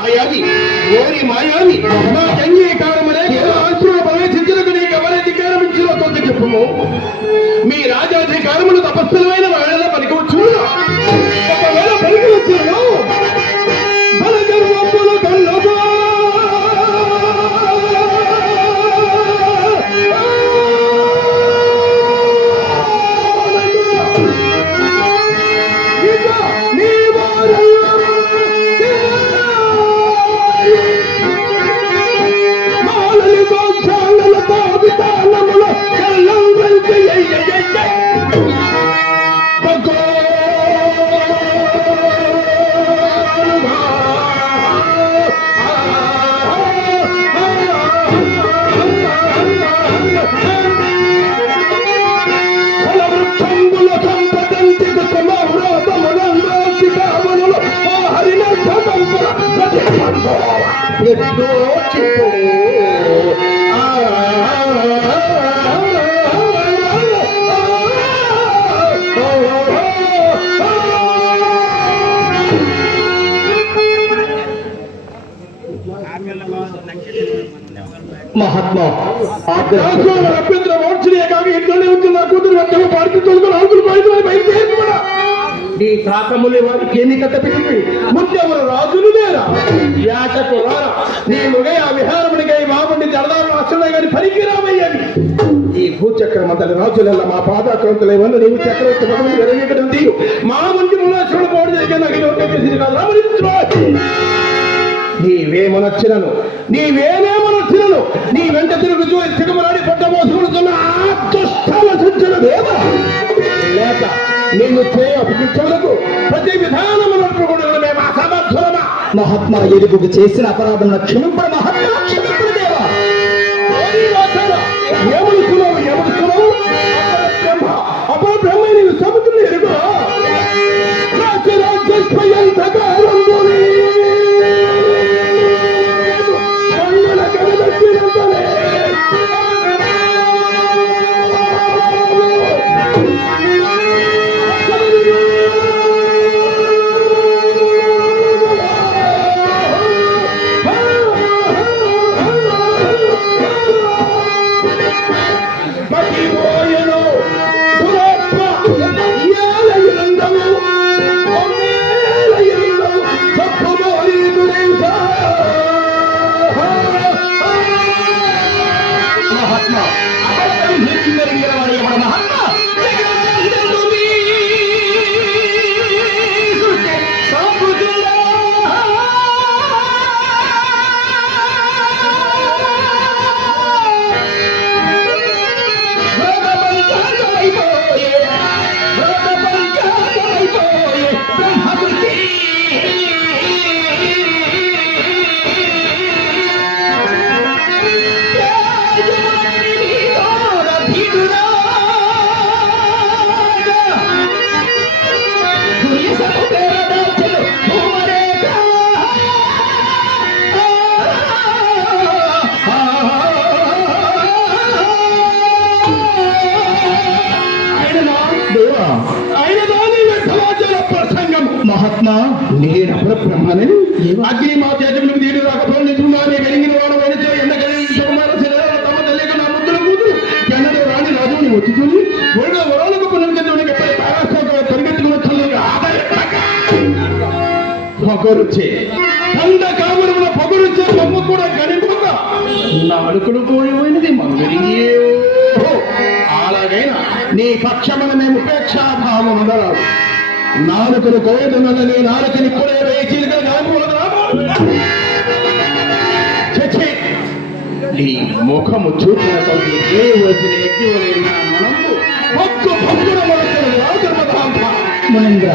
మాయావి ఓరి మాయావి నా అంగీకారములే ఆశ్రమ ప్రవేశించడానికి నీకు ఎవరి అధికారం ఇచ్చినో కొంత చెప్పుము. మీ రాజాధికారములు తపస్సులమైన వాళ్ళ పనికొచ్చు. ఒకవేళ పనికి వచ్చాను బలగర్వములు కన్నబా మహాత్మా అభ్యంతర మోక్షే కాక ఇంట్లోనే ఉంటుంది. నా కూతురు వెంటనే పాడికి తోలుకొని ఆకులు బయలుదేరి కూడా నీ తాకములే వారికి ఎన్ని కట్టపెట్టి ముఖ్యములు రాజులు లేరా యాటకు రారా నీ ముగై ఆ విహారమునికై బాబుని జరదారు అసలు గారి పనికి రామయ్యని ఈ భూచక్రం అంతటి రాజులల్ల మా పాదాక్రాంతులై వల్ల నీవు చక్రవర్తి పదవి ఎరగడం తీయు మా మంచి ములాసుడు పోవడం జరిగే నాకు ఇది ఒకే కాదు రామనించు. నీవేమనొచ్చినను నీవేమేమనొచ్చినను నీ వెంట తిరుగుతూ చిగమలాడి పొట్టమోసుకుంటున్న ఆ దుష్టాల సూచన లేక నిన్ను చేయకు ప్రతి విధానమునట్టు కూడా మేము అసమర్థులమా. మహాత్మా ఎదుగుకు చేసిన అపరాధం క్షమింపడు మహాత్మా, క్షమింపడు దేవా. ఏమనుకున్నావు అపర బ్రహ్మ నీవు సముద్రం ఎరుగు మహాత్మా నేను అప్పుడు బ్రహ్మని అగ్ని మా చేతులకు తీరు రాకపోతే నిజంగానే వెలిగిన వాడు వెళితే తమ తల్లికి నా ముద్దుల కూతురు ఎన్నడూ రాని రాజుని వచ్చుకుని ఒళ్ళో వరాలకు పునర్గతుడికి పరిగెత్తుకుని పొగరుచే కంద కామరముల పొగరుచే బొమ్మ కూడా గణిపోక నాలుకలు కోయమైనది మంగళియే. అలాగైనా నీ పక్షమున మేము ఉపేక్షాభావం ఉండరాదు. నాలుకలు కోయదున్నది నీ నాలుకని కూడా వేచి నీ ముఖము చూపిన కొద్ది ఏ వచ్చిన ఎక్కివలైన మనము పొక్కు పొక్కున మునేంద్ర